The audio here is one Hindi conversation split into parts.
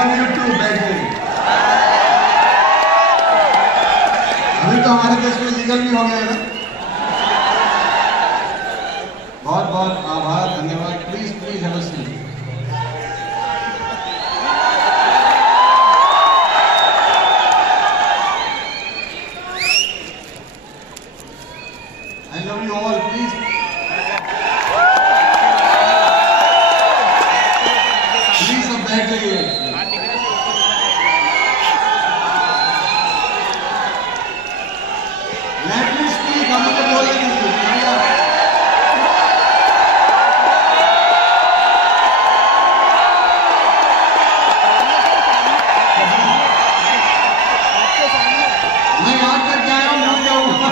लव यू टू बैठ गई। अभी तो हमारे देश में लीगल भी हो गया है ना। बहुत बहुत आभार, धन्यवाद। Please please have a seat. I love you all, please. Please सब बैठ जाइए। Let me speak, हम मुझे बोलने दीजिए। मैं याद करके आया हूँ, भूल जाऊंगा।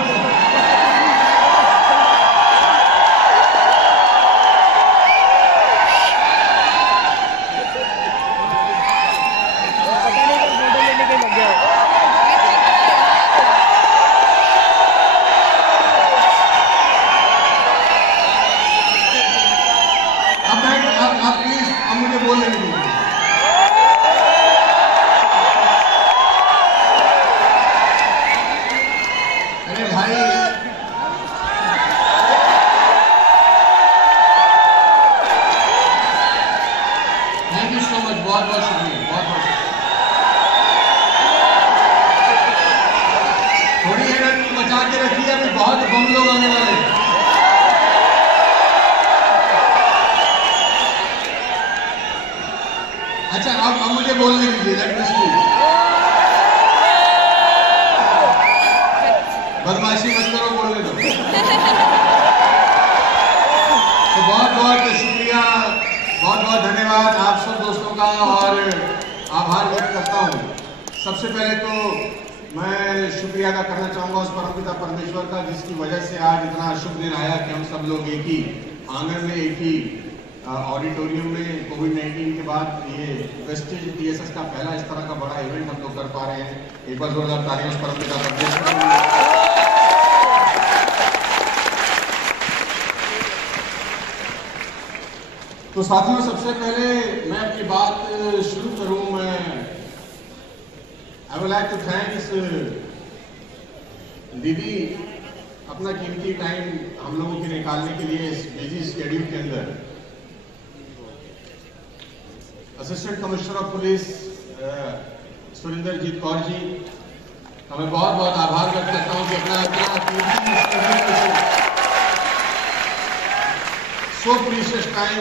आप प्लीज अब मुझे बोलने दीजिए। अरे भाई, थैंक यू सो मच, बहुत बहुत शुक्रिया, बहुत बहुत शुक्रिया। थोड़ी एनर्जी बचा के रखिए, अभी बहुत बम लोग आने वाले हैं। अच्छा, अब मुझे बोलने दीजिए। Let me speak. बदमाशी मत करो, बोलने दो। तो बहुत बहुत शुक्रिया, बहुत बहुत धन्यवाद आप सब दोस्तों का, और आभार व्यक्त करता हूँ। सबसे पहले तो मैं शुक्रिया अदा करना चाहूँगा उस परमपिता परमेश्वर का, जिसकी वजह से आज इतना शुभ दिन आया कि हम सब लोग एक ही आंगन में, एक ही ऑडिटोरियम में कोविड-19 के बाद ये वेस्टेज टीएसएस का पहला इस तरह का बड़ा इवेंट हम लोग कर पा रहे हैं। एक बार जोरदार तालियां उस परमपिता परमेश्वर। तो साथियों, सबसे पहले मैं अपनी बात शुरू करूं, मैं I would like to thanks दीदी अपना कीमती टाइम हम लोगों के निकालने के लिए इस बिजी शेड्यूल के अंदर। Assistant commissioner of police Surendrajeet Kaur ji का मैं बहुत बहुत आभार व्यक्त करता हूं कि अपना सो प्रीशियस टाइम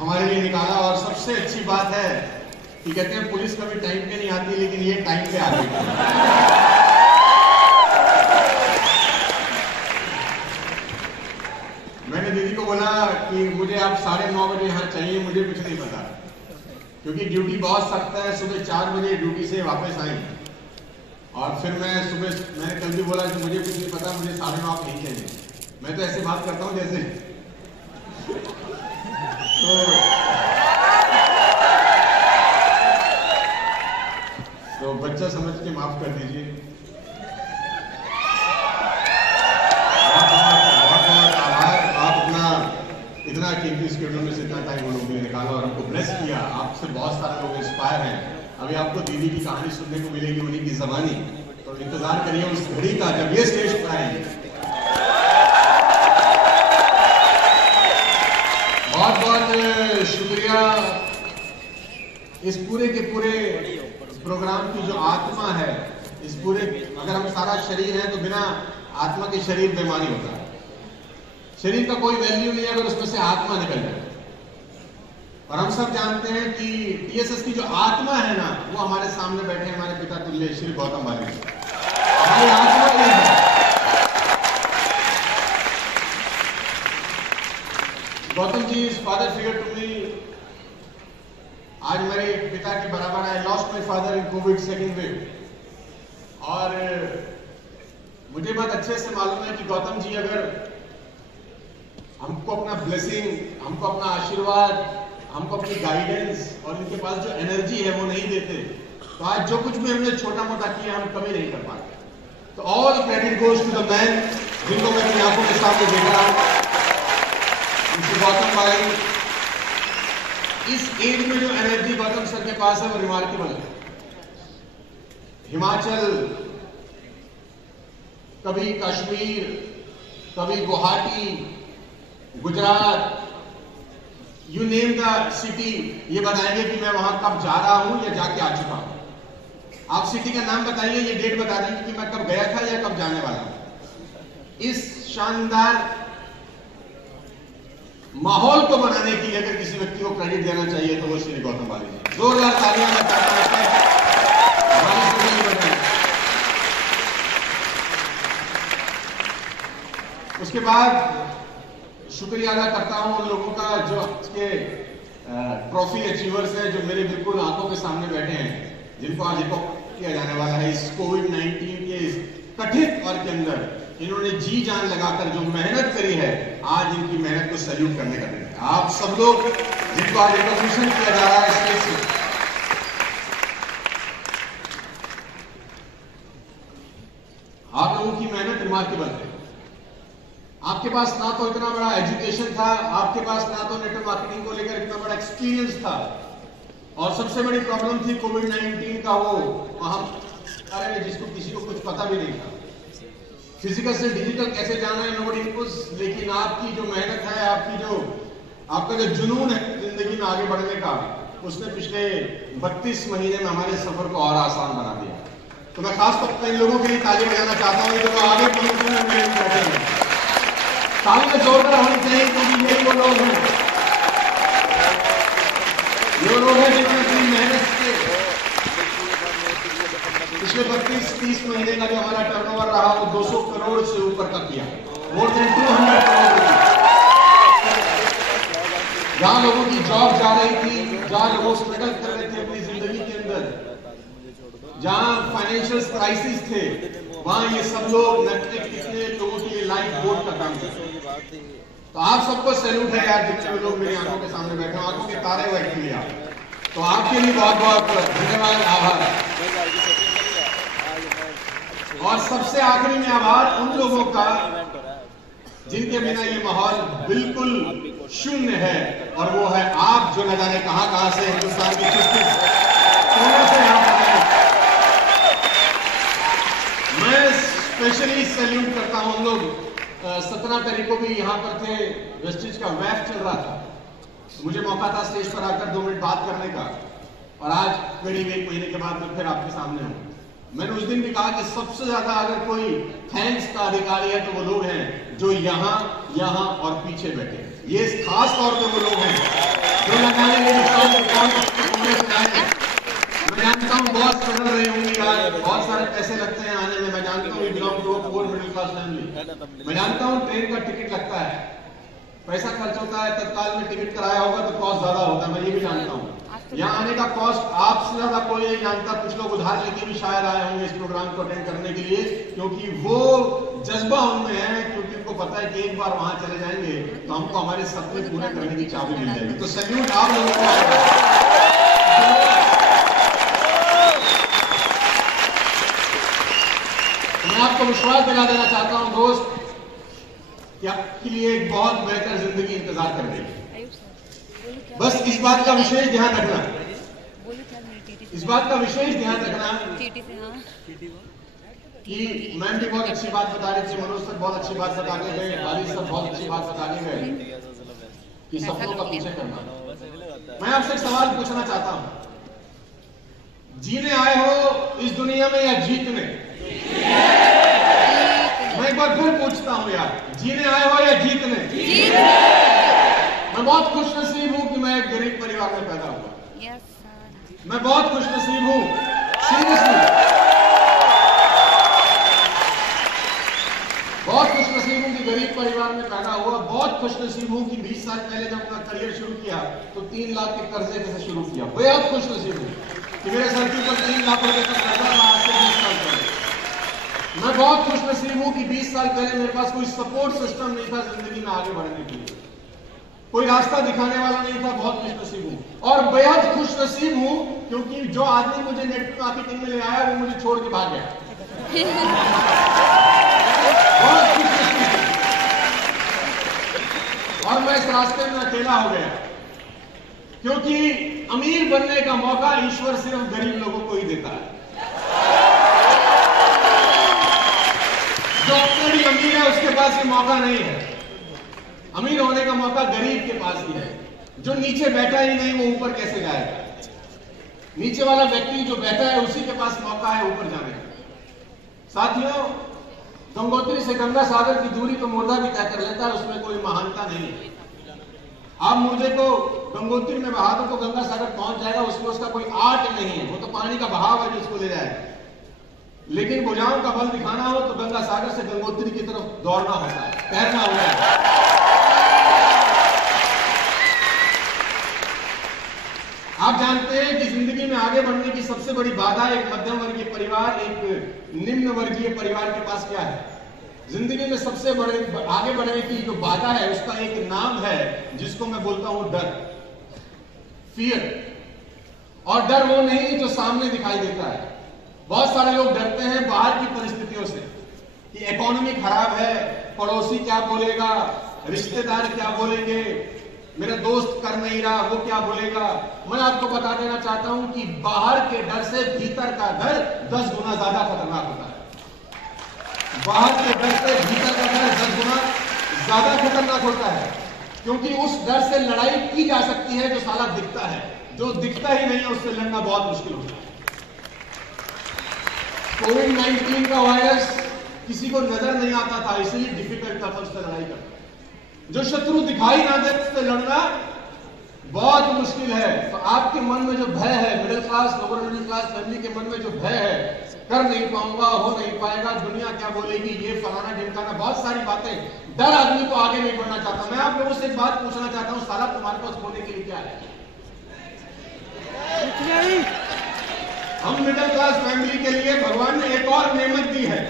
हमारे लिए निकाला। और सबसे अच्छी बात है कि कहते हैं पुलिस कभी टाइम पे नहीं आती, लेकिन ये टाइम पे आ गई। मैंने दीदी को बोला कि मुझे आप 9:30 बजे यहाँ चाहिए, मुझे कुछ नहीं पता, क्योंकि ड्यूटी बहुत सख्त है। सुबह 4 बजे ड्यूटी से वापस आई, और फिर मैंने कल भी बोला कि मुझे कुछ नहीं पता, मुझे 9:30 नहीं चाहिए। मैं तो ऐसे बात करता हूँ जैसे तो बच्चा समझ के माफ कर दीजिए। बहुत बहुत आभार, आप अपना इतना कीमती शेड्यूल में से इतना टाइम हम लोगों ने निकाला और हमको ब्लेस किया। आपसे बहुत सारे लोग इंस्पायर हैं। अभी आपको दीदी की कहानी सुनने को मिलेगी, उन्हीं की जबानी। तो इंतजार करिए उस घड़ी का जब ये स्टेज पर आएंगे। बहुत बहुत शुक्रिया। इस पूरे के पूरे प्रोग्राम की जो आत्मा है, इस पूरे, अगर हम सारा शरीर है तो बिना आत्मा के शरीर बेमानी होता है। शरीर का कोई वैल्यू नहीं है अगर उसमें से आत्मा निकल जाए। और हम सब जानते हैं कि टीएसएस की जो आत्मा है ना, वो हमारे सामने बैठे हमारे पिता तुल्य श्री गौतम बाली। हमारी आत्मा ये है। Gautam ji is father figure to me. आज मेरे पिता के बराबर है। I lost my father in Covid second wave. और मुझे बहुत अच्छे से मालूम है कि गौतम जी अगर हमको अपना ब्लेसिंग, हमको अपना आशीर्वाद, हमको अपनी गाइडेंस और इनके पास जो एनर्जी है वो नहीं देते, तो आज जो कुछ भी हमने छोटा मोटा किया हम कभी नहीं कर पाते। तो all credit goes to the man जिनको मैं अपनी आंखों के सामने देख रहा हूं, गौतम भाई। इस एज में जो एनर्जी गौतम सर के पास है वो रिमार्केबल है। हिमाचल, कभी कश्मीर, कभी Guwahati, Gujarat, you name the city, ये बताएंगे कि मैं वहां कब जा रहा हूं या जाके आ चुका हूं। आप सिटी का नाम बताइए, ये डेट बता देंगे कि मैं कब गया था या कब जाने वाला हूं। इस शानदार माहौल को बनाने के लिए अगर किसी व्यक्ति को क्रेडिट देना चाहिए तो वो श्री गौतम बाली जी। जोरदार तालियां उसके बाद शुक्रिया अदा करता हूं उन लोगों का जो के ट्रॉफी अचीवर्स है, जो मेरे बिल्कुल आंखों के सामने बैठे हैं, जिनको आज रिकॉग्नाइज किया जाने वाला है इस कोविड-19 के इस कठिन दौर के अंदर। इन्होंने जी जान लगाकर जो मेहनत करी है, आज इनकी मेहनत को सैल्यूट करने का दिन है। आप सब लोग जिनको आज रिकॉग्निशन किया जा रहा है स्टेज से, आप लोगों की मेहनत रिमार्केबल है। आपके पास ना तो इतना बड़ा एजुकेशन था, आपके पास ना तो नेटवर्क मार्केटिंग को लेकर इतना बड़ा एक्सपीरियंस था, और सबसे बड़ी प्रॉब्लम थी कोविड-19 का वो महामारी में जिसको किसी को कुछ पता भी नहीं था। फिजिकल से डिजिटल कैसे जाना है, नोबडी नोस। लेकिन आपकी जो मेहनत है, आपका जो जुनून है जिंदगी में आगे बढ़ने का, उसने पिछले 32 महीने में हमारे सफर को और आसान बना दिया। तो मैं खास तौर पर इन लोगों के लिए ताली बजाना चाहता हूँ जो आगे पहुंचने में मेरे बैठे हैं। ताली में जोरदार होनी चाहिए, क्योंकि यही वो लोग हैं, ये लोग हैं जिन्होंने अपनी मेहनत से पिछले 32-30 महीने का जो हमारा टर्नओवर रहा वो 200 करोड़ से ऊपर का किया, मोर देन 200 करोड़। जहां लोगों की जॉब जा रही थी, जहां लोग स्ट्रगल कर रहे थे अपनी जिंदगी के अंदर, जहां फाइनेंशियल क्राइसिस थे, वहां ये सब लोग कितने लोगों के लिए लाइफ बोट का काम करते हैं। तो आप सबको सैल्यूट है यार, जितने लोग मेरी आंखों के सामने बैठे हैं, आंखों के तारे हुए एक्चुअली आप, तो आपके लिए बहुत बहुत धन्यवाद, आभार। और सबसे आखिरी में आभार उन लोगों का जिनके बिना ये माहौल बिल्कुल शून्य है, और वो है आप, जो न जाने कहां से हिंदुस्तान की किस कोने से यहाँ पर। मैं स्पेशली सैल्यूट करता हूं हम लोग 17 तारीख को भी यहाँ पर थे, वेस्टिज का वैफ चल रहा था, मुझे मौका था स्टेज पर आकर 2 मिनट बात करने का, और आज करीब 1 महीने के बाद मैं फिर आपके सामने हूँ। मैंने उस दिन भी कहा कि सबसे ज्यादा अगर कोई थैंक्स का अधिकारी है तो वो लोग हैं जो यहाँ और पीछे बैठे। ये खास तौर पे वो लोग हैं जो लगाने मेरी मैं जानता हूँ बहुत स्ट्रगल रही होंगी यार, बहुत सारे पैसे लगते हैं आने में। मैं जानता हूँ belong to poor middle class family. मैं जानता हूँ ट्रेन का टिकट लगता है, पैसा खर्च होता है, तत्काल में टिकट कराया होगा तो कॉस्ट ज्यादा होता है, मैं ये भी जानता हूँ। यहाँ आने का कॉस्ट आपसे ज्यादा कोई नहीं जानता। कुछ लोग उधार लेके भी शायद आए होंगे इस प्रोग्राम को अटेंड करने के लिए, क्योंकि वो जज्बा उनमें है, क्योंकि उनको पता है कि एक बार वहां चले जाएंगे तो हमको हमारे सपने पूरे करने की चाबी मिल जाएगी। तो सैल्यूट आप लोगों को। मैं आपको विश्वास दिला देना चाहता हूं दोस्त कि आपके लिए एक बहुत बेहतर जिंदगी इंतजार कर रही है। बस इस बात का विशेष ध्यान रखना, इस बात का विशेष ध्यान रखना कि मैम भी बहुत अच्छी बात बता रही थी, मनोज सर बहुत अच्छी बात बता के गए, बाली सर बहुत अच्छी बात बता के गए कि सपनों का पीछे करना। मैं आपसे एक सवाल पूछना चाहता हूं, जीने आए हो इस दुनिया में या जीतने? मैं एक बार फिर पूछता हूं यार, जीने आए हो या जीतने? मैं बहुत खुशनसीब हूं कि मैं एक गरीब परिवार में पैदा हुआ। मैं बहुत खुशनसीब हूं, सीरियसली बहुत खुशनसीब हूं कि गरीब परिवार में पैदा हुआ। बहुत खुशनसीब हूं कि 20 साल पहले जब अपना करियर शुरू किया तो 3 लाख के कर्जे से शुरू किया। बेहद खुशनसीब हूं कि मेरे सर के ऊपर 3 लाख रुपए का कर्जा था आज से 20 साल पहले। मैं बहुत खुशनसीब हूं कि 20 साल पहले मेरे पास कोई सपोर्ट सिस्टम नहीं था जिंदगी में आगे बढ़ने के लिए, कोई रास्ता दिखाने वाला नहीं था। बहुत खुशनसीब हूं और बेहद खुशनसीब हूं क्योंकि जो आदमी मुझे नेटवर्क मार्केटिंग में ले आया वो मुझे छोड़ के भाग गया। बहुत खुशनसीब और मैं इस रास्ते में अकेला हो गया। क्योंकि अमीर बनने का मौका ईश्वर सिर्फ गरीब लोगों को ही देता है। जो ऑलरेडी अमीर है उसके पास ये मौका नहीं है। अमीर होने का मौका गरीब के पास ही है। जो नीचे बैठा ही नहीं वो ऊपर कैसे जाएगा? नीचे वाला व्यक्ति जो बैठा है उसी के पास मौका है ऊपर जाने का। साथियों, गंगोत्री से गंगा सागर की दूरी तो मुर्दा भी तय कर लेता है, उसमें कोई महानता नहीं है। आप मुर्दे को गंगोत्री में बहा दो तो गंगा सागर पहुंच जाएगा, उसमें उसका कोई आर्ट नहीं है, वो तो पानी का बहाव है जो उसको ले जाएगा। लेकिन भुजाओं का बल दिखाना हो तो गंगा सागर से गंगोत्री की तरफ दौड़ना होता है, तैरना होता है। आप जानते हैं कि जिंदगी में आगे बढ़ने की सबसे बड़ी बाधा एक मध्यम वर्गीय परिवार, एक निम्न वर्गीय परिवार के पास क्या है? जिंदगी में सबसे बड़े आगे बढ़ने की जो बाधा है उसका एक नाम है जिसको मैं बोलता हूं डर, फियर। और डर वो नहीं जो सामने दिखाई देता है। बहुत सारे लोग डरते हैं बाहर की परिस्थितियों से कि इकोनॉमी खराब है, पड़ोसी क्या बोलेगा, रिश्तेदार क्या बोलेंगे, मेरा दोस्त कर नहीं रहा वो क्या बोलेगा। मैं आपको बता देना चाहता हूं कि बाहर के डर से भीतर का डर 10 गुना ज्यादा खतरनाक होता है। बाहर के डर से भीतर का डर 10 गुना ज्यादा खतरनाक होता है, क्योंकि उस डर से लड़ाई की जा सकती है जो साला दिखता है। जो दिखता ही नहीं है उससे लड़ना बहुत मुश्किल होता है। कोविड-19 का वायरस किसी को नजर नहीं आता था, इसलिए डिफिकल्ट था उससे लड़ाई करना। जो शत्रु दिखाई ना दे उससे लड़ना बहुत मुश्किल है। तो आपके मन में जो भय है, middle class, lower middle class family के मन में जो भय है, कर नहीं पाऊंगा, हो नहीं पाएगा, दुनिया क्या बोलेगी, ये फलाना ढिमकाना, बहुत सारी बातें, डर आदमी को आगे नहीं बढ़ना चाहता। मैं आप लोगों से एक बात पूछना चाहता हूं, साला तुम्हारे पास खोने के लिए क्या है? हम मिडिल क्लास फैमिली के लिए भगवान ने एक और नेमत दी है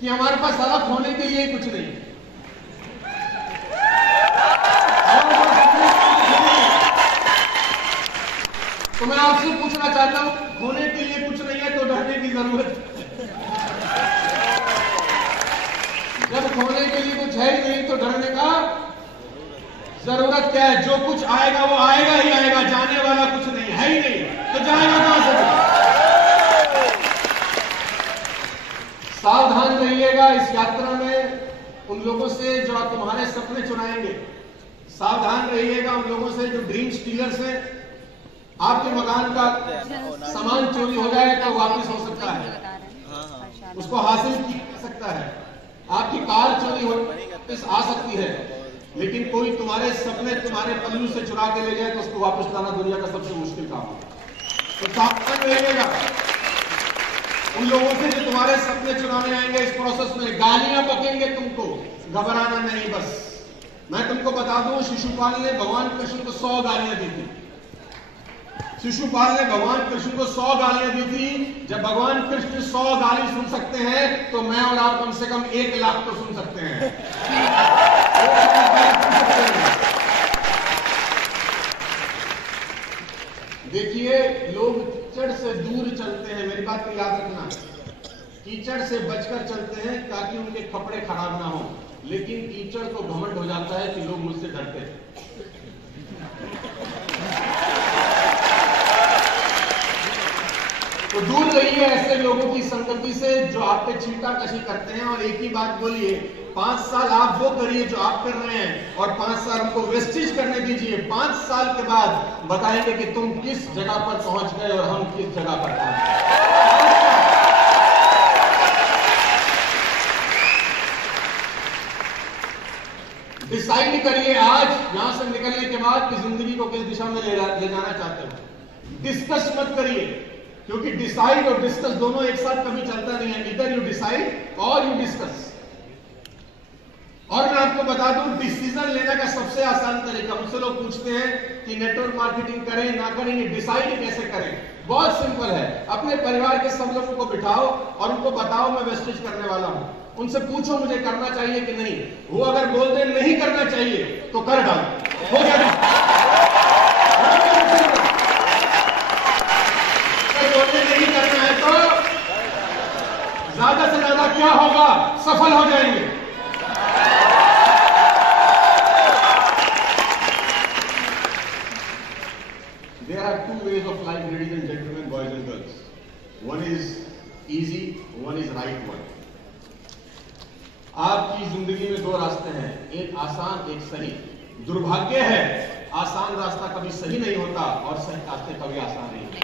कि हमारे पास साला खोने के लिए कुछ नहीं। तो मैं आपसे पूछना चाहता हूं, खोने के लिए कुछ नहीं है तो डरने की जरूरत? जब खोने के लिए कुछ है ही नहीं तो डरने का जरूरत क्या है? जो कुछ आएगा वो आएगा ही आएगा, जाने वाला कुछ नहीं है ही नहीं, तो जाएगा कहां से? सावधान रहिएगा इस यात्रा में उन लोगों से जो तुम्हारे सपने चुराएंगे। सावधान रहिएगा उन लोगों से जो ड्रीम स्टीलर्स हैं। आपके मकान का सामान चोरी हो जाए तो वापस हो सकता है, उसको हासिल किया जा सकता है। आपकी कार चोरी हो वापस आ सकती है, लेकिन कोई तुम्हारे सपने तुम्हारे पल्लू से चुरा के ले जाए तो उसको वापस लाना दुनिया का सबसे मुश्किल काम है। तो सावधान रहिएगा उन लोगों से जो तुम्हारे सपने चुराने आएंगे। इस प्रोसेस में गालियां बकेंगे तुमको, घबराना नहीं। बस मैं तुमको बता दूं, शिशुपाल ने भगवान कृष्ण को 100 गालियां दी थी। शिशुपाल ने भगवान कृष्ण को 100 गालियां दी थी। जब भगवान कृष्ण 100 गाली सुन सकते हैं तो मैं और आप कम से कम 1 लाख तो सुन सकते हैं। देखिए, लोग कीचड़ से दूर चलते हैं, मेरी बात को याद रखना। कीचड़ से बचकर चलते हैं ताकि उनके कपड़े खराब ना हो, लेकिन कीचड़ को घमंड हो जाता है कि लोग मुझसे डरते हैं। तो दूर रहिए ऐसे लोगों की संगति से जो आप पे छींटाकशी करते हैं। और एक ही बात बोलिए, 5 साल आप वो करिए जो आप कर रहे हैं और 5 साल हमको वेस्टेज करने दीजिए। 5 साल के बाद बताएंगे कि तुम किस जगह पर पहुंच गए और हम किस जगह पर पहुंच गए। डिसाइड करिए आज यहां से निकलने के बाद कि जिंदगी को किस दिशा में ले जाना चाहते हो। डिस्कस मत करिए, क्योंकि डिसाइड और डिस्कस दोनों एक साथ कभी चलता नहीं है। इधर यू डिसाइड और यू डिस्कस। और मैं आपको बता दूं, डिसीजन लेने का सबसे आसान तरीका, मुझसे लोग पूछते हैं कि नेटवर्क मार्केटिंग करें ना करें, ये डिसाइड कैसे करें? बहुत सिंपल है। अपने परिवार के सब लोगों को बिठाओ और उनको बताओ मैं वेस्टेज करने वाला हूं। उनसे पूछो मुझे करना चाहिए कि नहीं। वो अगर बोल दे नहीं करना चाहिए तो कर डालो, हो गया। बोलते नहीं करना है तो ज्यादा से ज्यादा क्या होगा? सफल हो जाएंगे। of life, ladies and gentlemen, boys and girls. One is easy, one is right one. आपकी जिंदगी में दो रास्ते हैं, एक आसान, एक सही। दुर्भाग्य है आसान रास्ता कभी सही नहीं होता और सही रास्ते कभी आसान नहीं होते।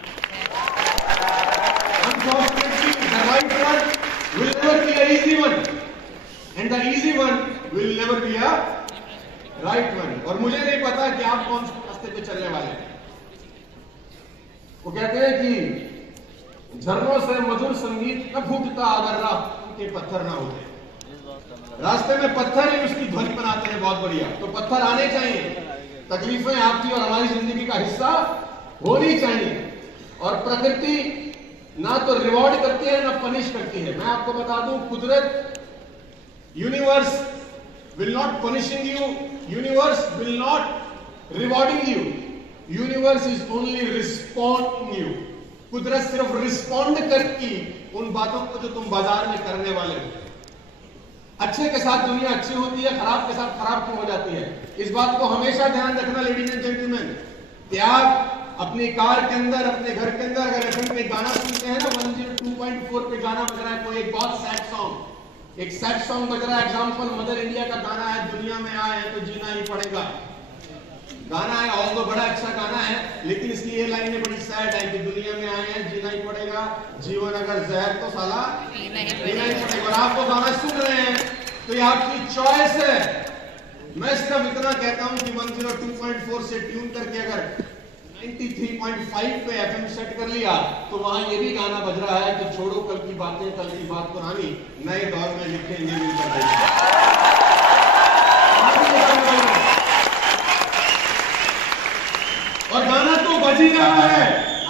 Unfortunately, the right one will never be an easy one, and the easy one will never be a right one. और मुझे नहीं पता कि आप कौन से रास्ते पे चलने वाले हैं। वो कहते हैं कि झरनों से मधुर संगीत न फूटता अगर राह के पत्थर ना होते। रास्ते में पत्थर ही उसकी ध्वनि बनाते हैं, बहुत बढ़िया। तो पत्थर आने चाहिए, तकलीफें आपकी और हमारी जिंदगी का हिस्सा होनी चाहिए। और प्रकृति ना तो रिवॉर्ड करती है ना पनिश करती है। मैं आपको बता दूं, कुदरत, universe will not punishing you, universe will not rewarding you, universe is only responding you. कुदरत सिर्फ रिस्पॉन्ड करती उन बातों को जो तुम बाजार में करने वाले हो। अच्छे के साथ दुनिया अच्छी होती है, खराब के साथ खराब क्यों हो जाती है? इस बात को हमेशा ध्यान रखना लेडीज एंड जेंटलमैन। त्याग अपनी कार के अंदर, अपने घर के अंदर अगर एफएम पे गाना सुनते हैं ना, 102.4 पे गाना बज रहा है, कोई एक बहुत सैड सॉन्ग, एक सैड सॉन्ग बज रहा है, एग्जांपल मदर इंडिया का गाना है, दुनिया में आए हैं तो जीना ही पड़ेगा। गाना है और तो बड़ा अच्छा गाना है, लेकिन इसकी ये लाइनें बड़ी सैड है कि दुनिया में आए हैं जीना ही पड़ेगा, जीवन अगर जहर तो साला जीना ही पड़ेगा। और आप वो गाना सुन रहे हैं तो ये आपकी चॉइस है। मैं सिर्फ इतना कहता हूं कि 102.4 से ट्यून करके अगर 93.5 पे एफएम सेट कर लिया तो वहां ये भी गाना बज रहा है कि छोड़ो कल की बातें, कल की बात पुरानी, नए दौर में लिखेंगे मिलकर। और गाना तो बज ही रहा है,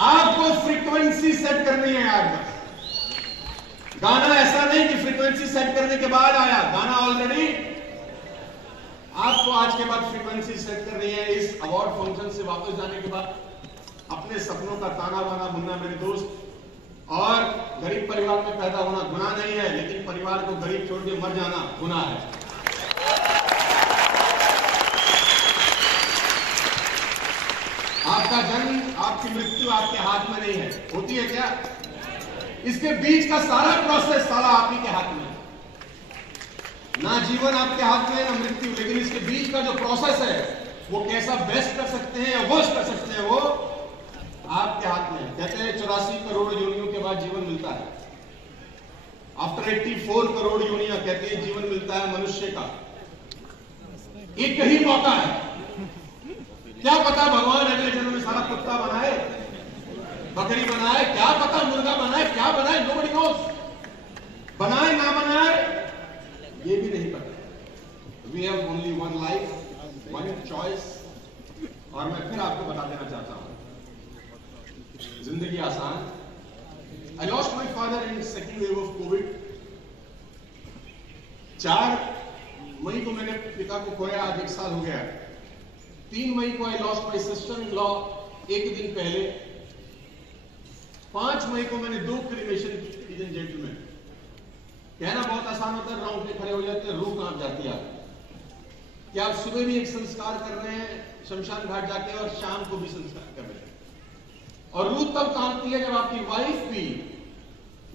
आपको फ्रीक्वेंसी सेट करनी है यार। गाना ऐसा नहीं कि फ्रीक्वेंसी सेट करने के बाद आया, गाना ऑलरेडी आपको आज के बाद फ्रीक्वेंसी सेट करनी है। इस अवार्ड फंक्शन से वापस जाने के बाद अपने सपनों का ताना बाना बुनना मेरे दोस्त। और गरीब परिवार में पैदा होना गुनाह नहीं है, लेकिन परिवार को गरीब छोड़ के मर जाना गुनाह है। आपका जन्म, आपकी मृत्यु आपके हाथ में नहीं है, होती है क्या? इसके बीच का सारा प्रोसेस साला आप ही के हाथ में है। ना जीवन आपके हाथ में है ना मृत्यु, लेकिन इसके बीच का जो प्रोसेस है वो कैसा बेस्ट कर सकते हैं या वर्स्ट कर सकते हैं वो आपके हाथ में है। कहते हैं 84 करोड़ योनियों के बाद जीवन मिलता है। आफ्टर 84 करोड़ योनियां कहते हैं जीवन मिलता है मनुष्य का। एक ही मौका है, क्या पता भगवान अगले जन्म में सारा कुत्ता बनाए, बकरी बनाए, क्या पता मुर्गा बनाए, क्या बनाए, नोबडी नोस। बनाए ना बनाए ये भी नहीं पता। We have only one life, one choice. और मैं फिर आपको बता देना चाहता हूं, जिंदगी आसान। I lost my father in second wave of Covid. 4 मई को मैंने पिता को खोया, आज 1 साल हो गया। 3 मई को I lost my sister in law, एक दिन पहले। 5 मई को मैंने 2 क्रिमेशन की। जेंटलमैन, कहना बहुत आसान होता है, रोंगटे खड़े हो जाते हैं, रूह कांप जाती है। क्या आप सुबह भी एक संस्कार कर रहे हैं शमशान घाट जाके और शाम को भी संस्कार कर रहे हैं, और रूह तब कांपती है जब आपकी वाइफ भी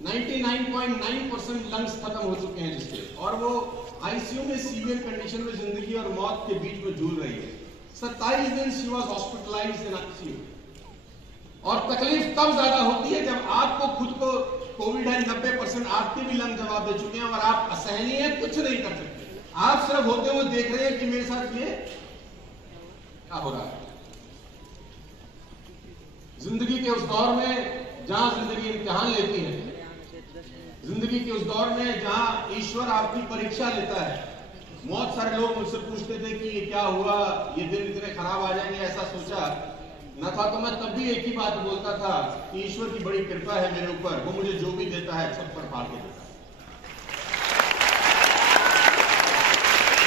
99.9% लंग्स खत्म हो चुके हैं जिसके, और वो आईसीयू में सीवियर कंडीशन में जिंदगी और मौत के बीच में झूल रही है। 27 दिन she was hospitalised in ICU. और तकलीफ तब ज्यादा होती है जब आपको खुद को कोविड है, 90% आपके भी लंग जवाब दे चुके हैं और आप असहनीय हैं, कुछ नहीं कर सकते। आप सिर्फ होते हुए देख रहे हैं कि मेरे साथ ये क्या हो रहा है। जिंदगी के उस दौर में जहां जिंदगी इम्तिहान लेती है, जिंदगी के उस दौर में जहां ईश्वर आपकी परीक्षा लेता है। बहुत सारे लोग मुझसे पूछते थे कि ये क्या हुआ, ये दिन इतने खराब आ जाएंगे, ऐसा सोचा न था। तो मैं तब भी एक ही बात बोलता था कि ईश्वर की बड़ी कृपा है मेरे ऊपर, वो मुझे जो भी देता है सब पर फाड़ के देता है।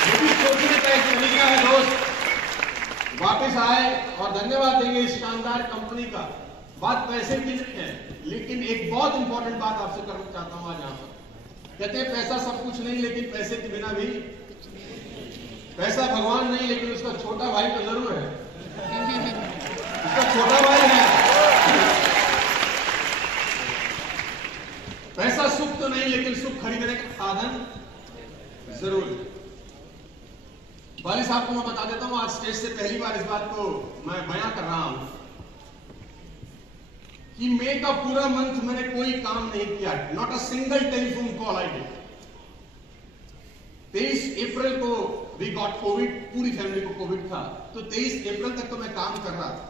ये भी सोचने का एक तरीका है दोस्त। वापस आए और धन्यवाद देंगे इस शानदार कंपनी का। बात पैसे की नहीं है, लेकिन एक बहुत इंपॉर्टेंट बात आपसे करना चाहता हूं आज यहाँ पर। कहते हैं पैसा सब कुछ नहीं, लेकिन पैसे के बिना भी, पैसा भगवान नहीं लेकिन उसका छोटा भाई तो जरूर है। उसका छोटा भाई है। लेकिन सुख खरीदने का साधन जरूर। वाली साहब को मैं बता देता हूं, आज स्टेज से पहली बार इस बात को मैं बयां कर रहा हूं कि मई का पूरा मंथ मैंने कोई काम नहीं किया, not a single telephone call I did. 23 अप्रैल को वी गॉट कोविड, पूरी फैमिली को कोविड था, तो 23 अप्रैल तक तो मैं काम कर रहा था।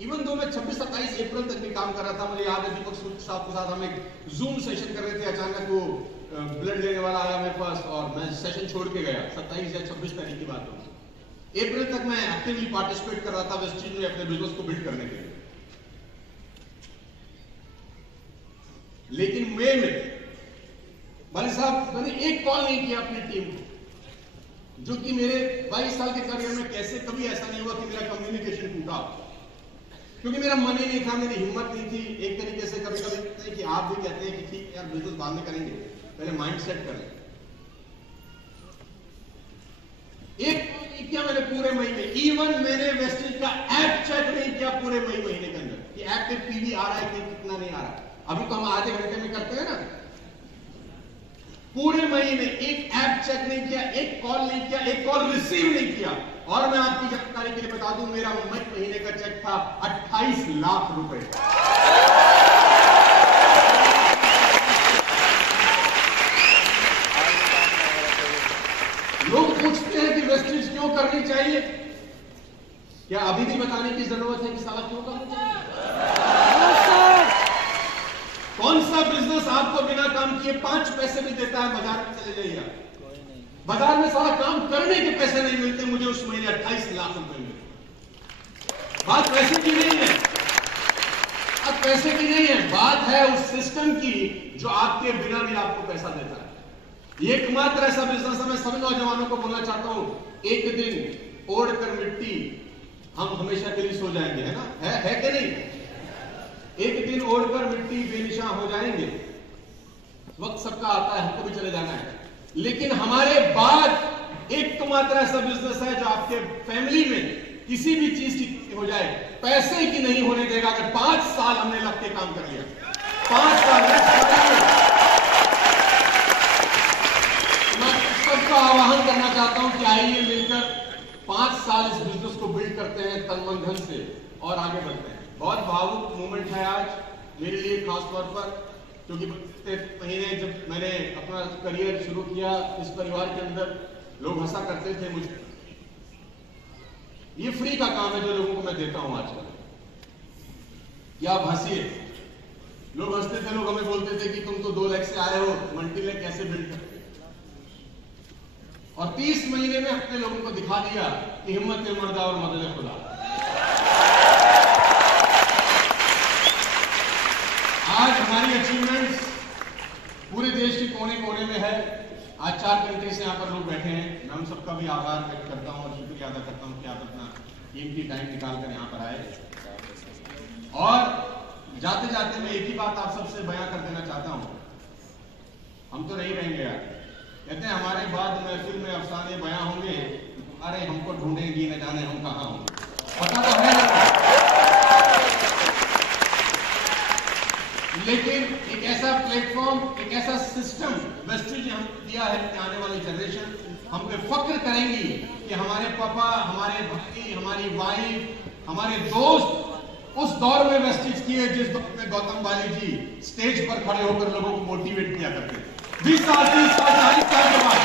इवन दो मैं 26-27 अप्रैल तक भी काम कर रहा था। मुझे याद है दीपक साहब के साथ हम एक जूम सेशन कर रहे थे, अचानक वो ब्लड लेने वाला आया मेरे पास और मैं सेशन छोड़ के गया। 27 या 26 तारीख की बात होगी। अप्रैल तक मैं एक्टिवली पार्टिसिपेट कर रहा था वेस्टर्न में अपने बिजनेस को बिल्ड करने के लिए। लेकिन मई में भाई साहब मैंने एक कॉल नहीं किया अपनी टीम को, जो कि मेरे 22 साल के करियर में कैसे कभी ऐसा नहीं हुआ कि मेरा कम्युनिकेशन टूटा, क्योंकि मेरा मन ही नहीं था, मेरी हिम्मत नहीं थी। एक तरीके से कभी कभी कि आप भी कहते हैं कि ठीक यार बिजनेस बाद में करेंगे, पहले माइंड सेट कर लें। एक क्या मैंने पूरे महीने, इवन मैंने वेस्टेज का ऐप चेक नहीं किया पूरे महीने के अंदर कि ऐप पे पीवी आ रहा है कि कितना नहीं आ रहा। अभी तो हम आधे घंटे में करते हैं ना। पूरे महीने एक ऐप चेक नहीं किया, एक कॉल नहीं किया, एक कॉल रिसीव नहीं किया। और मैं आपकी जानकारी के लिए बता दूं, मेरा मई महीने का चेक था 28 लाख रुपए। लोग पूछते हैं कि वेस्टेज क्यों करनी चाहिए, क्या अभी भी बताने की जरूरत है कि साला क्यों करनी चाहिए? कौन सा बिजनेस आपको बिना काम किए 5 पैसे भी देता है? बाजार में चले जाइए, बाजार में सारा काम करने के पैसे नहीं मिलते। मुझे उस महीने 28 लाख रुपए मिले। बात पैसे की नहीं है, अब पैसे की नहीं है, बात है उस सिस्टम की जो आपके बिना भी आपको पैसा देता है। एकमात्र ऐसा बिजनेस है, मैं सभी नौजवानों को बोलना चाहता हूं, एक दिन ओढ़कर मिट्टी हम हमेशा के लिए सो जाएंगे, है ना? है कि नहीं? एक दिन ओढ़कर मिट्टी बेनिशान हो जाएंगे, वक्त सबका आता है, हमको भी चले जाना है। लेकिन हमारे बाद एक तो मात्र ऐसा बिजनेस है जो आपके फैमिली में किसी भी चीज की हो जाए, पैसे की नहीं होने देगा। अगर 5 साल हमने लग के काम कर लिया, 5 साल मैं सबका आह्वान करना चाहता हूं कि आइए मिलकर 5 साल इस बिजनेस को बिल्ड करते हैं तन मन धन से और आगे बढ़ते हैं। बहुत भावुक मोमेंट है आज मेरे लिए, खास तौर पर क्योंकि महीने जब मैंने अपना करियर शुरू किया इस परिवार के अंदर, लोग हंसा करते थे मुझे। ये फ्री का काम है जो लोगों को मैं देता हूं आजकल, या आप हंसिए। लोग हंसते थे, लोग हमें बोलते थे कि तुम तो 2 लाख से आए हो, मल्टीलैक कैसे बिल्ड करते? और 30 महीने में अपने लोगों को दिखा दिया कि हिम्मत मर्दा और मदद खुदा। आज हमारी अचीवमेंट्स पूरे देश के कोने कोने में है। आज 4 कंट्री से यहाँ पर लोग बैठे हैं। मैं उन सबका भी आभार व्यक्त करता हूँ और शुक्रिया अदा करता हूँ कि आप अपना कीमती टाइम निकालकर यहाँ पर आए। और जाते जाते मैं एक ही बात आप सबसे बयां कर देना चाहता हूँ, हम तो नहीं रहेंगे यार। कहते हैं हमारे बाद महफिल में अफसाने बयां होंगे, अरे हमको ढूंढेंगी न जाने हम कहाँ होंगे। पता तो है, लेकिन एक ऐसा प्लेटफॉर्म, एक ऐसा सिस्टम वेस्टेज हम दिया है कि आने वाली जनरेशन हम पे फक्र करेंगी कि हमारे पापा, हमारे भाई, हमारी वाइफ, हमारे दोस्त उस दौर में वेस्टेज किए जिस दौर में गौतम बाली जी स्टेज पर खड़े होकर लोगों को मोटिवेट किया करते थे। 20 साल, 30 साल, 40 साल के बाद,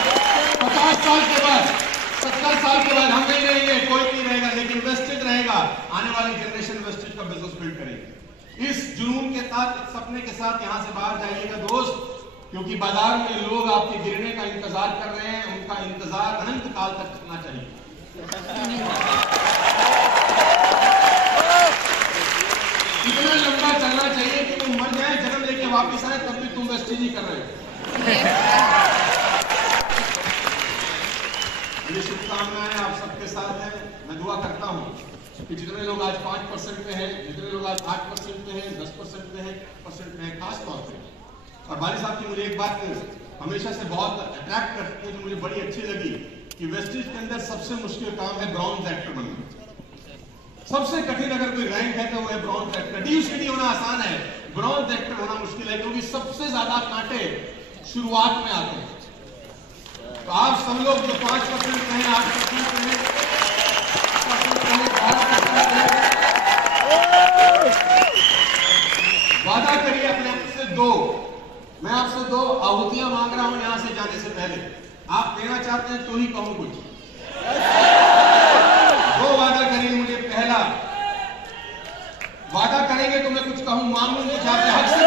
50 साल के बाद, 70 साल के बाद हम नहीं रहेंगे, कोई नहीं रहेगा, लेकिन वेस्टेज रहेगा। आने वाली जनरेशन वेस्टेज का बिजनेस बिल्ड करेगी। इस जुनून के साथ, सपने के साथ यहां से बाहर जाइएगा दोस्त, क्योंकि बाजार में लोग आपके गिरने का इंतजार कर रहे हैं। उनका इंतजार अनंत काल तक चलना चाहिए। इतना लंबा चलना चाहिए कि तुम मर जाए, जन्म लेके वापस आए, तब भी तुम वेस्टेज ही कर रहे हो। मेरी शुभकामनाएं आप सबके साथ हैं। मैं दुआ करता हूं कि जितने लोग आज 5% पे हैं, जितने लोग आज 8% पे हैं, 10% पे हैं, % पे हैं, खास तौर पे। और बाली साहब की मुझे एक बात हमेशा से बहुत अट्रैक्ट करती है, जो मुझे बड़ी अच्छी लगी, कि वेस्टेज के अंदर सबसे मुश्किल काम है ब्रॉन्ज एक्टर बनना। सबसे कठिन अगर कोई रैंक है तो वो है ब्रॉन्ज एक्टर। DUCD होना आसान है, ब्रॉन्ज एक्टर होना मुश्किल है, क्योंकि सबसे ज्यादा कांटे शुरुआत में आते हैं। तो आप सब लोग जो 5% कहें, 8% कहें, 12% वादा करिए अपने आप से दो। मैं आपसे 2 आहुतियां मांग रहा हूं यहां से जाने से पहले। आप देना चाहते हैं तो ही कहूं कुछ। 2 वादा करिए मुझे। पहला वादा करेंगे तो मैं कुछ कहूं, मांगूं कुछ आपके हक से।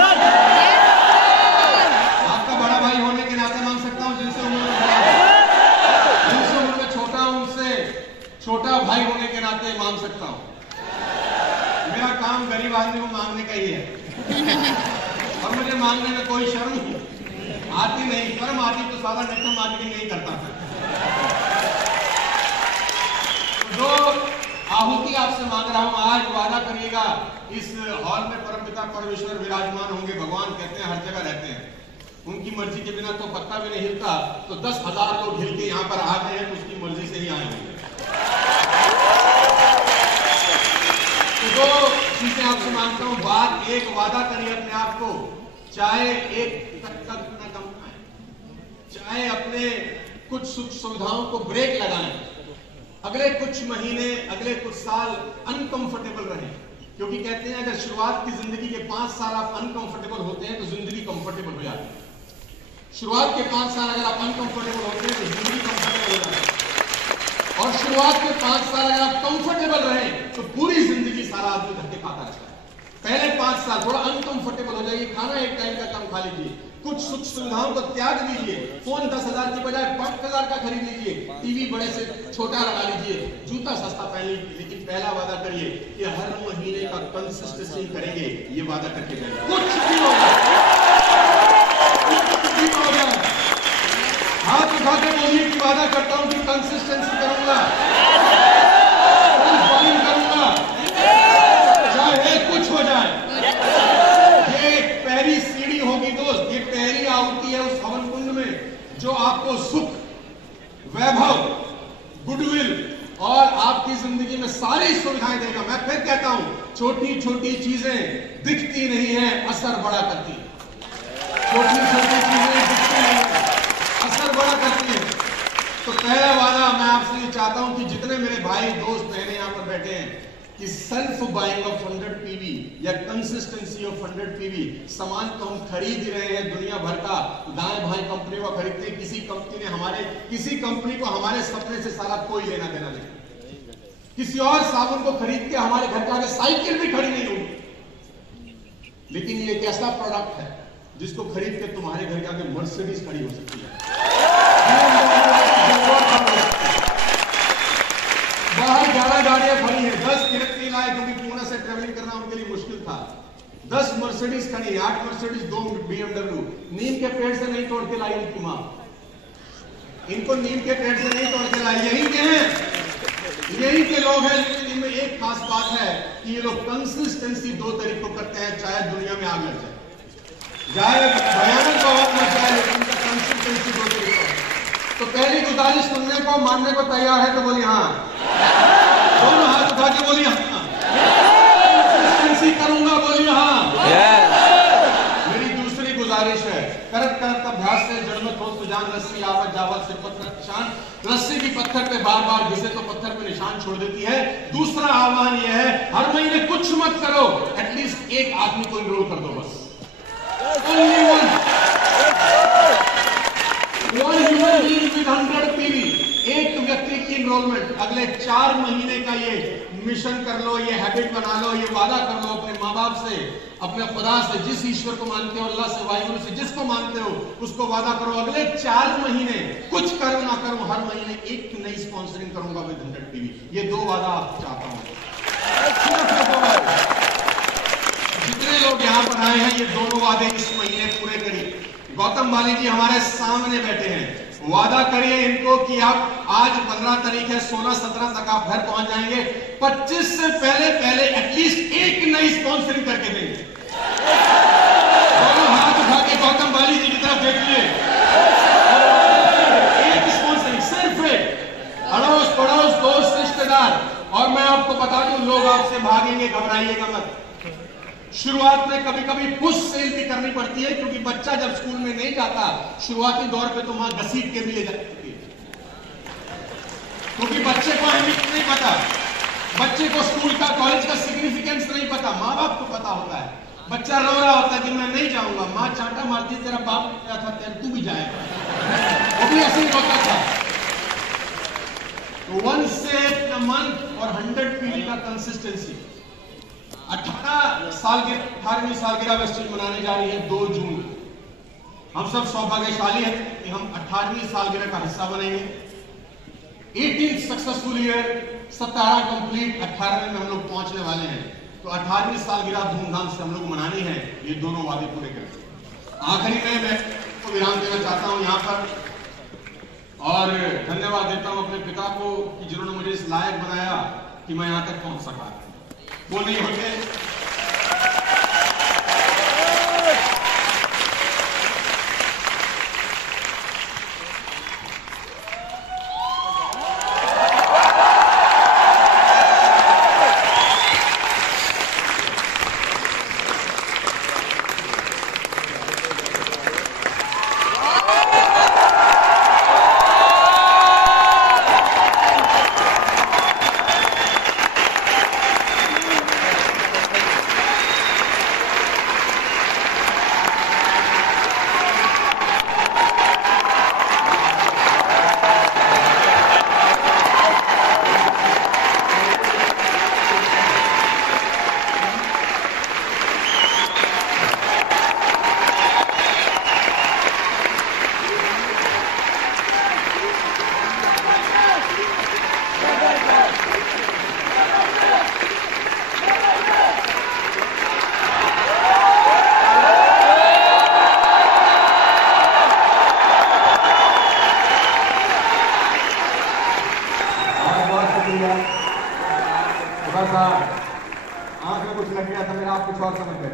आपका बड़ा भाई होने के नाते मांग सकता हूं, जिनसे उम्र में छोटा हूं उनसे छोटा भाई होने के नाते मांग सकता हूं। मेरा काम गरीब आदमी को मांगने का ही है और मुझे मांगने में कोई शर्म आती नहीं। शर्म आती तो सारा नेटवर्क मार्केटिंग नहीं करता। जो आहुति आपसे मांग रहा हूं, आज वादा करिएगा इस हॉल में परमपिता परमेश्वर विराजमान होंगे। भगवान कहते हैं हर जगह रहते हैं, उनकी मर्जी के बिना तो पत्ता भी नहीं हिलता। तो 10,000 लोग हिल के यहाँ पर आ गए हैं तो उसकी मर्जी से ही आए होंगे। तो 2 चीजें आपसे मांगता हूं। बात एक, वादा करिए अपने आप को, चाहे एक तक न कम आए, चाहे अपने कुछ सुख सुविधाओं को ब्रेक लगाएं, अगले कुछ महीने, अगले कुछ साल अनकंफर्टेबल रहें। क्योंकि कहते हैं अगर शुरुआत की जिंदगी के 5 साल आप अनकंफर्टेबल होते हैं तो जिंदगी कंफर्टेबल हो जाती है। शुरुआत के 5 साल अगर आप अनकंफर्टेबल होते हैं तो जिंदगी कंफर्टेबल हो जाती है। और शुरुआत के 5 साल अगर आप कंफर्टेबल रहे तो पूरी जिंदगी सारा आदमी धक्के खाता रहता है। पहले 5 साल थोड़ा अनकंफर्टेबल हो जाइए, खाना एक टाइम का कम खा लीजिए, कुछ सुख सुविधाओं को त्याग दीजिए, फोन 10,000 की बजाय 5,000 का खरीद लीजिए, टीवी बड़े से छोटा लगा लीजिए, जूता सस्ता पहन लीजिए। लेकिन पहला वादा करिए कि हर महीने का कंसिस्टेंसी करेंगे। ये वादा करके जाइए, कुछ भी हो जाए, कुछ भी हो जाए। हाथ उठा के बोलिए कि वादा करता हूं कि कंसिस्टेंसी करूंगा, करूंगा, चाहे कुछ हो जाए। ये पहली सीढ़ी होगी दोस्त, ये पहली आहुति है उस हवन कुंड में जो आपको सुख, वैभव, गुडविल और आपकी जिंदगी में सारी सुविधाएं देगा। मैं फिर कहता हूं, छोटी छोटी चीजें दिखती नहीं है, असर बड़ा करती है। छोटी छोटी चीजें दिखती नहीं है, असर बड़ा करती है। तो पहला वादा मैं आपसे ये चाहता हूं कि जितने मेरे भाई दोस्त बहने यहां पर बैठे हैं कि सेल्फ बाइंग ऑफ 100 पीवी या कंसिस्टेंसी ऑफ 100 पीवी, सामान तो हम खरीद ही रहे हैं दुनिया भर का, दाएं भाई कंपनी को खरीदते हैं। किसी कंपनी को हमारे सपने से सारा कोई लेना देना नहीं। किसी और साबुन को खरीद के हमारे घर के आगे साइकिल भी खड़ी नहीं होगी। लेकिन ये एक ऐसा प्रोडक्ट है जिसको खरीद के तुम्हारे घर के आगे मर्सिडीज खड़ी हो सकती है। बाहर 11 गाड़ियां खड़ी हैं, 10 गिरफ्त नहीं लाए क्योंकि पुणे से ट्रेवलिंग करना उनके लिए मुश्किल था। 10 मर्सिडीज खड़ी है, 8 मर्सिडीज, 2 BMW। नीम के पेड़ से नहीं तोड़ के लाई उनकी मां, इनको नीम के पेड़ से नहीं तोड़ के लाई, यही के हैं, यही के लोग हैं। लेकिन इनमें एक खास बात है कि ये लोग कंसिस्टेंसी 2 तरीकों करते हैं, चाहे दुनिया में आग लग जाए, भयानक बहुत मच जाए, लेकिन उनका कंसिस्टेंसी 2 तरीकों। तो पहली गुजारिश सुनने को मानने को तैयार है तो बोलिए हाँ, दोनों हाथ उठा के बोलिए हाँ, कंसिस्टेंसी करूंगा बोलिए हाँ। मेरी दूसरी गुजारिश है, करत करत अभ्यास से जड़ में ठोस जान, रस्सी आवत जावत से पत्थर निशान। रस्सी भी पत्थर पे बार बार घिसे तो पत्थर पे निशान छोड़ देती है। दूसरा आह्वान यह है, हर महीने कुछ मत करो, एटलीस्ट एक आदमी को इनरोल कर दो बस। Only one human being with 100 PV, एक व्यक्ति की इनरोलमेंट। अगले 4 महीने का ये मिशन कर लो, ये हैबिट बना लो, ये वादा कर लो अपने माँ बाप से, अपने खुदा से, जिस ईश्वर को मानते हो, अल्लाह से, वाहिगुरु से, जिसको मानते हो उसको वादा करो। अगले 4 महीने कुछ करूं ना करूं, हर महीने एक नई स्पॉन्सरिंग करूंगा विद 100 PV। ये 2 वादा आपसे चाहता हूं। जितने लोग यहाँ पर आए हैं, ये दोनों वादे इस महीने पूरे करिए। गौतम बाली जी हमारे सामने बैठे हैं, वादा करिए इनको कि आप आज 15 तारीख है, 16-17 तक आप घर पहुंच जाएंगे, 25 से पहले एटलीस्ट एक नई स्पॉन्सरिंग करके देंगे। दोनों हाथ उठा के गौतम बाली जी की तरफ देखिए, एक स्पॉन्सरिंग, सिर्फ एक, अड़ोस पड़ोस दोस्त रिश्तेदार। और मैं आपको बता दूं, लोग आपसे भागेंगे, घबराइएगा मत। शुरुआत में कभी कभी कभी पुश सेल भी करनी पड़ती है, क्योंकि बच्चा जब स्कूल में नहीं जाता शुरुआती दौर पे तो मां घसीट के भी ले जाती है, क्योंकि बच्चे को अहमियत नहीं पता, बच्चे को स्कूल का कॉलेज का सिग्निफिकेंस नहीं पता। माँ बाप को पता होता है, बच्चा रो रहा होता है कि मैं नहीं जाऊंगा, माँ चांटा मारती तेरा बाप क्या था तू भी जाएगा, वो भी ऐसे ही रोता था। तो 1 सेल इन अ मंथ और 100 पीली का कंसिस्टेंसी। 18वीं सालगिरह वेस्टर्न मनाने जा रही है 2 जून। हम सब सौभाग्यशाली हैं कि हम 18वीं सालगिरह का हिस्सा बनेंगे। 18 सक्सेसफुल ईयर, 17 कंप्लीट, 18वें में हम लोग पहुंचने वाले हैं। तो 18वीं सालगिरह धूमधाम से हम लोग मनानी है, ये दोनों वादे पूरे करें। आखिरी में मैं को विराम देना चाहता हूं यहां पर, और धन्यवाद देता हूं अपने पिता को कि जिन्होंने मुझे इस लायक बनाया कि मैं यहां तक पहुंच सका। वो नहीं होते आंख में कुछ लग गया था मेरा, आप कुछ और समझ गए।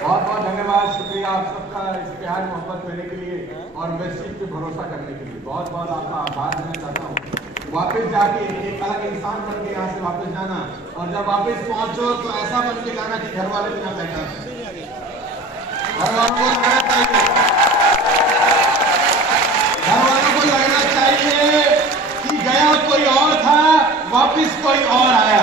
बहुत बहुत धन्यवाद, शुक्रिया आप सबका इस प्यार मोहब्बत देने के लिए और वेस्टर्न पे भरोसा करने के लिए। बहुत बहुत आपका आभार देना चाहता हूँ। वापस जाके एक अलग इंसान बन के यहाँ से वापस जाना, और जब वापस पहुंचो तो ऐसा बन के जाना कि घर वाले भी ना पहचान, घर वालों को लगना चाहिए कि गया कोई और था, वापिस कोई और आया।